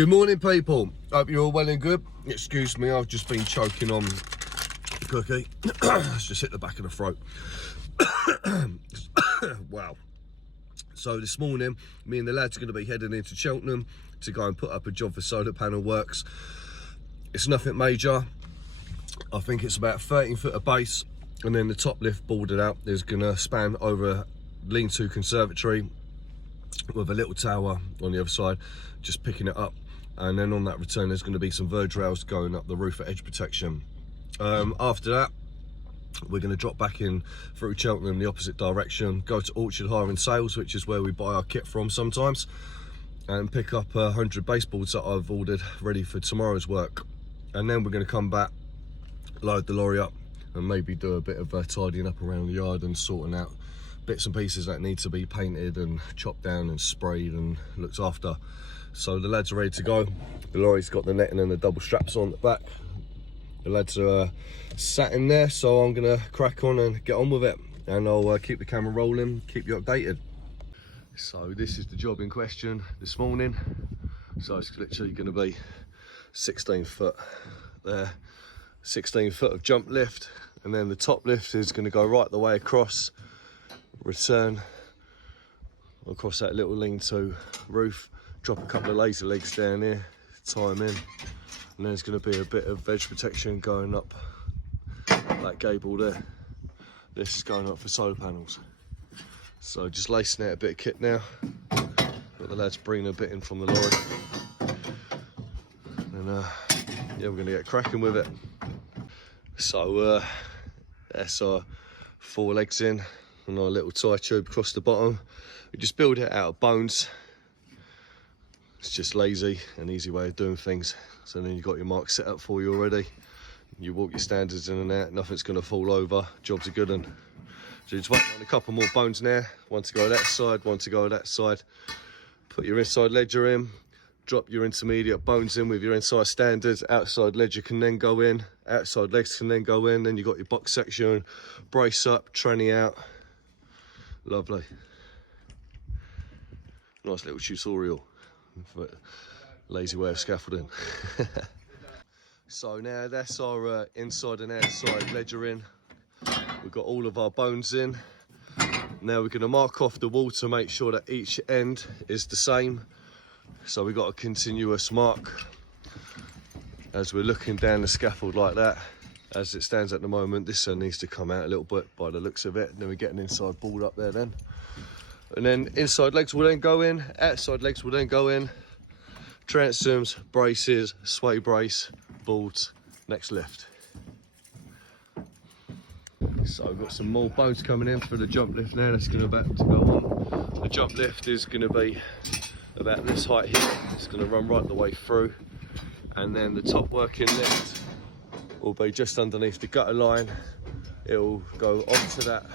Good morning, people. Hope you're all well and good. Excuse me, I've just been choking on a cookie. It's just hit the back of the throat. Wow. So this morning, me and the lads are going to be heading into Cheltenham to go and put up a job for Solar Panel Works. It's nothing major. I think it's about 13 foot of base, and then the top lift boarded out is going to span over a lean-to conservatory with a little tower on the other side, just picking it up. And then on that return, there's going to be some verge rails going up the roof for edge protection. After that, we're going to drop back in through Cheltenham the opposite direction, go to Orchard Hire and Sales, which is where we buy our kit from sometimes, and pick up 100 baseboards that I've ordered ready for tomorrow's work. And then we're going to come back, load the lorry up, and maybe do a bit of tidying up around the yard and sorting out bits and pieces that need to be painted and chopped down and sprayed and looked after. So the lads are ready to go. The lorry's got the netting and the double straps on the back. The lads are sat in there, so I'm gonna crack on and get on with it, and I'll keep the camera rolling, keep you updated. So this is the job in question this morning. So it's literally gonna be 16 foot there, 16 foot of jump lift, and then the top lift is gonna go right the way across, return across that little lean-to roof, drop a couple of laser legs down here, tie them in, and there's going to be a bit of edge protection going up that gable there. This is going up for solar panels. So just lacing out a bit of kit now. Got the lads bringing a bit in from the lorry, and yeah, we're going to get cracking with it. So that's our 4 legs in and our little tie tube across the bottom. We just build it out of bones. It's just lazy and easy way of doing things. So then you've got your marks set up for you already. You walk your standards in and out, nothing's going to fall over. Job's a good one. So you just wait on a couple more bones now. One to go that side, one to go that side. Put your inside ledger in, drop your intermediate bones in with your inside standards. Outside ledger can then go in, outside legs can then go in. Then you've got your box section, brace up, tranny out. Lovely. Nice little tutorial. Lazy way of scaffolding. So now that's our inside and outside ledger in. We've got all of our bones in. Now we're going to mark off the wall to make sure that each end is the same. So we've got a continuous mark as we're looking down the scaffold like that. As it stands at the moment, this needs to come out a little bit by the looks of it. And then we get an inside board up there then. And then inside legs will then go in, outside legs will then go in. Transoms, braces, sway brace, boards, next lift. So we've got some more bones coming in for the jump lift now. That's going to about to go on. The jump lift is going to be about this height here. It's going to run right the way through. And then the top working lift will be just underneath the gutter line. It'll go onto that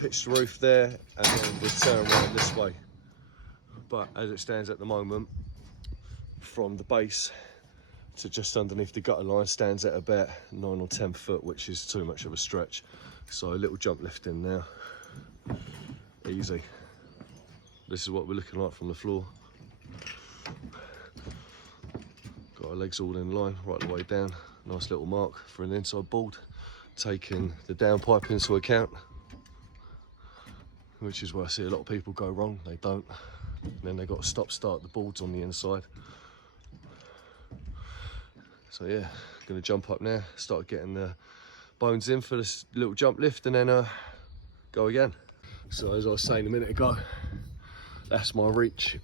pitched roof there and then return right this way. But as it stands at the moment, from the base to just underneath the gutter line stands at about 9 or 10 foot, which is too much of a stretch. So a little jump lift in now, easy. This is what we're looking like from the floor. Got our legs all in line right the way down. Nice little mark for an inside board, taking the downpipe into account, which is where I see a lot of people go wrong. They don't, and then they've got to start the boards on the inside. So yeah, gonna jump up now, start getting the bones in for this little jump lift, and then go again. So as I was saying a minute ago, that's my reach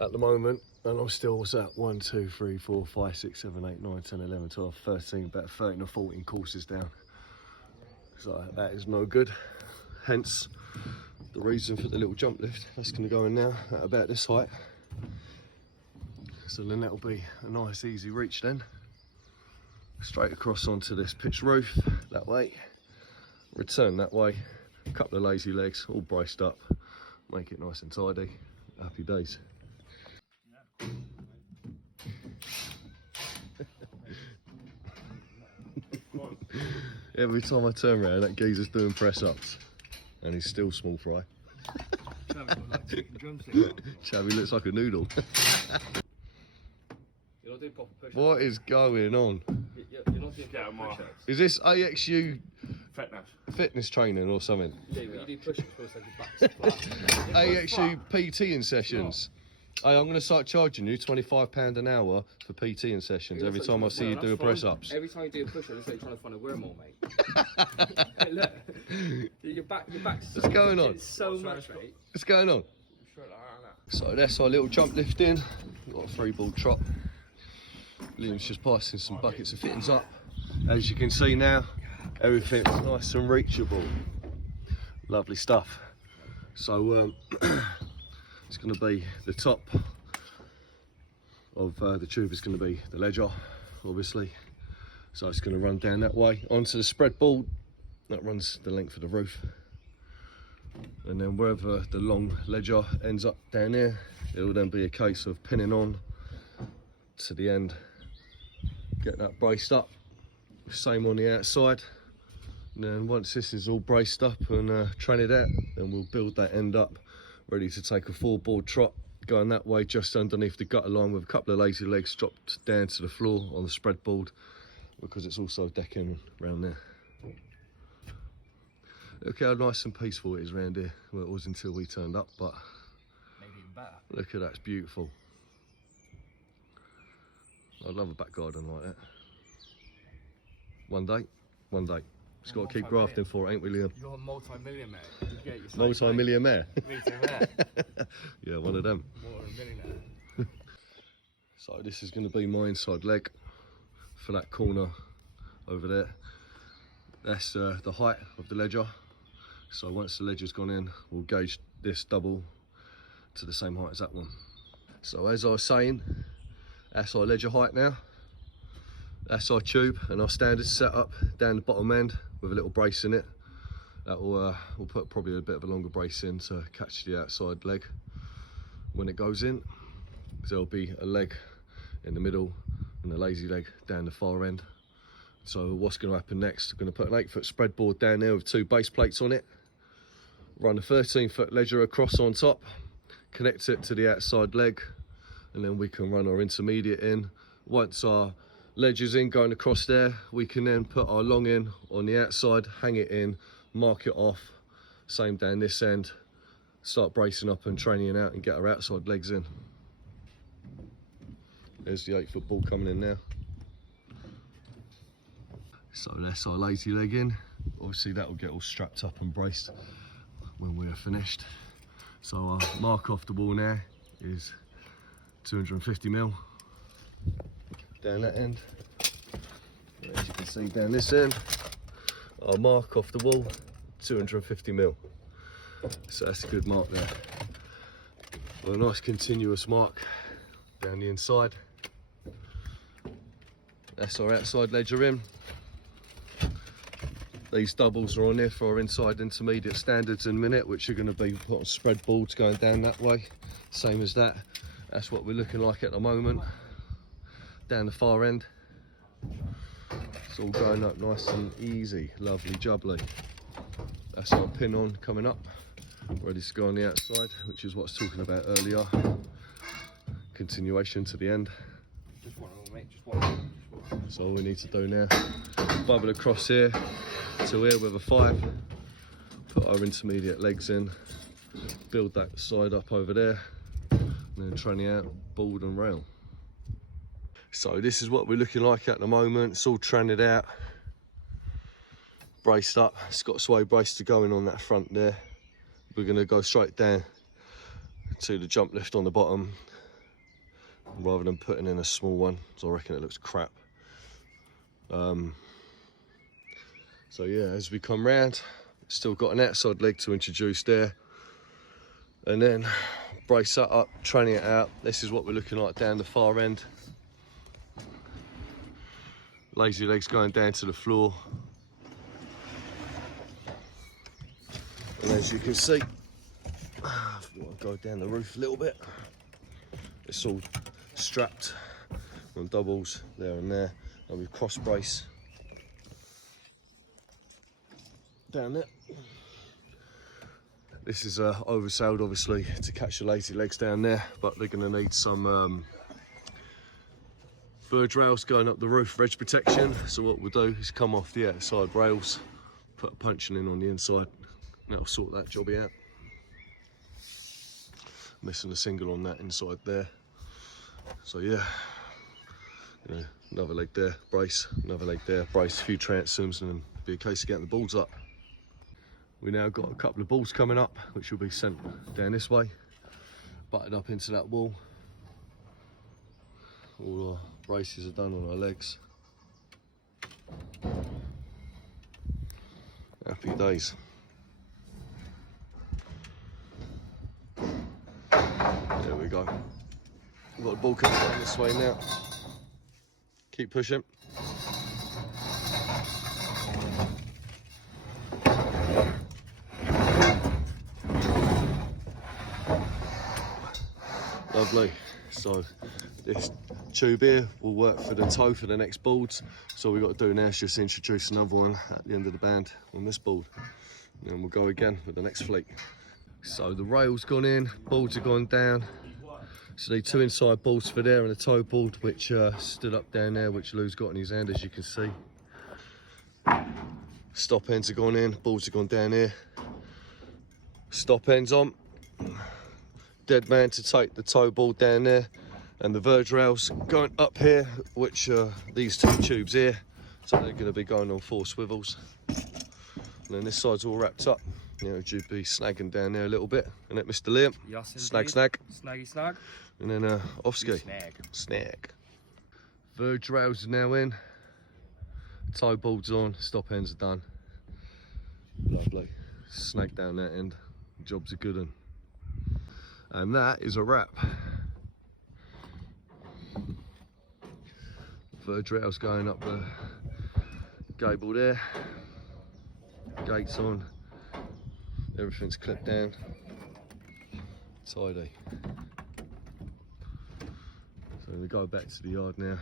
at the moment, and I'm still, what's that, 1, 2, 3, 4, 5, 6, 7, 8, 9, 10, 11, 12, 13, about 13 or 14 courses down. So that is no good, hence the reason for the little jump lift. That's going to go in now at about this height. So then that'll be a nice easy reach then. Straight across onto this pitched roof, that way. Return that way, a couple of lazy legs, all braced up. Make it nice and tidy, happy days. Every time I turn around, that geezer's doing press ups, and he's still small fry. Chavy looks like a noodle. You're not doing proper push-ups. What is going on? You're not doing proper push-ups. Is this AXU fitness training or something? Yeah, when you do push-ups, you're supposed to your back's flat. AXU PTing sessions. Hey, I'm going to start charging you £25 an hour for PTing sessions every time I see you do a press-ups. Every time you do a push-up, it's like you're trying to find a wormhole, mate. Hey, look, your back's What's going on? So much, mate. What's going on? So that's our little jump lift in. We've got a 3-ball trot. Liam's just passing some buckets of fittings up. As you can see now, everything's nice and reachable. Lovely stuff. So it's going to be the top of the tube is going to be the ledger, obviously. So it's going to run down that way onto the spread board. That runs the length of the roof. And then wherever the long ledger ends up down there, it will then be a case of pinning on to the end, get that braced up. Same on the outside. And then once this is all braced up and trannied out, then we'll build that end up, ready to take a 4-board trot, going that way just underneath the gutter line with a couple of lazy legs dropped down to the floor on the spread board, because it's also decking around there. Look how nice and peaceful it is around here. Well, it was until we turned up, but Maybe even better. look at that, it's beautiful. I'd love a back garden like that. One day. Just got to keep grafting for it, ain't we, Liam? You're a multi-millionaire. Multi-millionaire. Millionaire. Yeah, one of them. More than a millionaire. So this is going to be my inside leg for that corner over there. That's the height of the ledger. So once the ledger's gone in, we'll gauge this double to the same height as that one. So as I was saying, that's our ledger height now. That's our tube and our standard setup down the bottom end with a little brace in it. That will we'll put probably a bit of a longer brace in to catch the outside leg when it goes in. So there'll be a leg in the middle and a lazy leg down the far end. So what's going to happen next? We're going to put an 8-foot spread board down there with 2 base plates on it. Run a 13-foot ledger across on top, connect it to the outside leg, and then we can run our intermediate in. Once our ledger's in going across there, we can then put our long in on the outside, hang it in, mark it off, same down this end, start bracing up and training out and get our outside legs in. There's the 8-foot ball coming in now. So that's our lazy leg in. Obviously that will get all strapped up and braced when we're finished. So our mark off the wall now is 250mm down that end. As you can see down this end, our mark off the wall, 250mm. So that's a good mark there. Well, a nice continuous mark down the inside. That's our outside ledger in. These doubles are on there for our inside intermediate standards in a minute, which are going to be put on spread boards going down that way. Same as that. That's what we're looking like at the moment. Down the far end. It's all going up nice and easy, lovely jubbly. That's our pin on coming up, ready to go on the outside, which is what I was talking about earlier. Continuation to the end. Just one more, mate. Just one. So all we need to do now, bubble across here to here with a 5, put our intermediate legs in, build that side up over there, and then tranny out, board and rail. So this is what we're looking like at the moment. It's all trannied out, braced up. It's got a sway brace to go in on that front there. We're going to go straight down to the jump lift on the bottom rather than putting in a small one, so I reckon it looks crap. So yeah, as we come round, still got an outside leg to introduce there, and then brace that up, tranny it out. This is what we're looking like down the far end. Lazy legs going down to the floor, and as you can see, I've got to go down the roof a little bit. It's all strapped on doubles there and there, and we cross brace down there. This is oversailed obviously to catch the lazy legs down there, but they're going to need some verge rails going up the roof for edge protection. So what we'll do is come off the outside rails, put a punching in on the inside. That'll sort that jobby out. Missing a single on that inside there. So yeah, you know, another leg there, brace, another leg there, brace, a few transoms, and then be a case of getting the balls up. We now got a couple of balls coming up, which will be sent down this way, butted up into that wall. All our braces are done on our legs. Happy days. There we go. We've got the ball coming down this way now. Keep pushing. Lovely. So this tube here will work for the toe for the next boards. So all we've got to do now is just introduce another one at the end of the band on this board. And then we'll go again with the next fleet. So the rail's gone in, boards have gone down. So need two inside boards for there and a toe board which stood up down there, which Lou's got in his hand, as you can see. Stop ends have gone in, boards have gone down here. Stop ends on. Dead man to take the toe board down there, and the verge rails going up here, which are these two tubes here. So they're going to be going on 4 swivels. And then this side's all wrapped up. You know, you'd be snagging down there a little bit. And it, Mr. Liam? Yes, indeed. Snag, snag. Snaggy snag. And then off ski. Snag. Snag. Verge rails are now in. Toe boards on. Stop ends are done. Lovely. Snag down that end. Job's a good one. And that is a wrap. Verge rails going up the gable there. Gates on. Everything's clipped down. Tidy. So we go back to the yard now.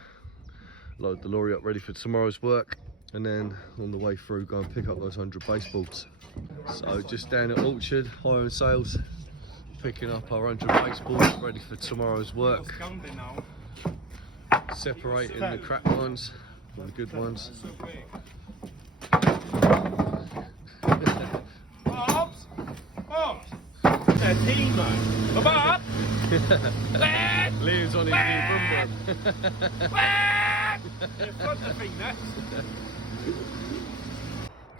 Load the lorry up ready for tomorrow's work. And then on the way through, go and pick up those 100 baseboards. So just down at Orchard, hiring sales. Picking up our 100 baseboards ready for tomorrow's work. Separating the crap ones from the good ones. Liam's on his new boom.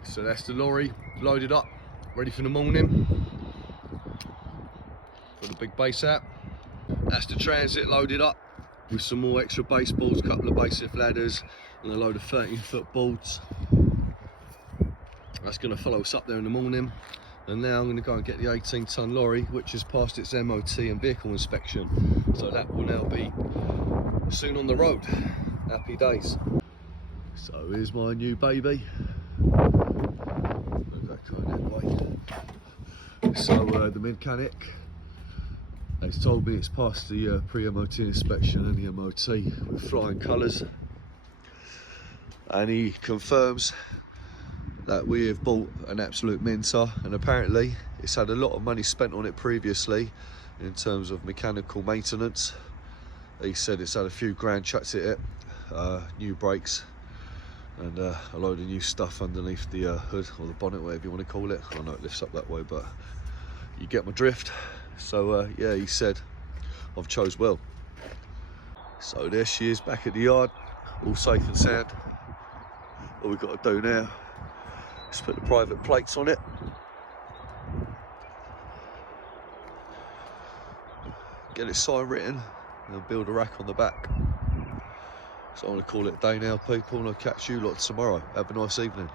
So that's the lorry loaded up, ready for the morning. Got the big base out. That's the transit loaded up with some more extra baseboards, a couple of basic ladders, and a load of 13-foot boards. That's going to follow us up there in the morning. And now I'm going to go and get the 18-ton lorry, which has passed its MOT and vehicle inspection. So that will now be soon on the road. Happy days. So here's my new baby. Move that car that way. So the mechanic has told me it's passed the pre-MOT inspection and the MOT with flying colours. And he confirms that we have bought an absolute minter, and apparently it's had a lot of money spent on it previously in terms of mechanical maintenance. He said it's had a few grand chucked at it, new brakes and a load of new stuff underneath the hood or the bonnet, whatever you want to call it. I know it lifts up that way, but you get my drift. So yeah, he said I've chose well. So there she is back at the yard, all safe and sound. All we've got to do now is put the private plates on it. Get it sign written and build a rack on the back. So I'm going to call it a day now, people, and I'll catch you lot tomorrow. Have a nice evening.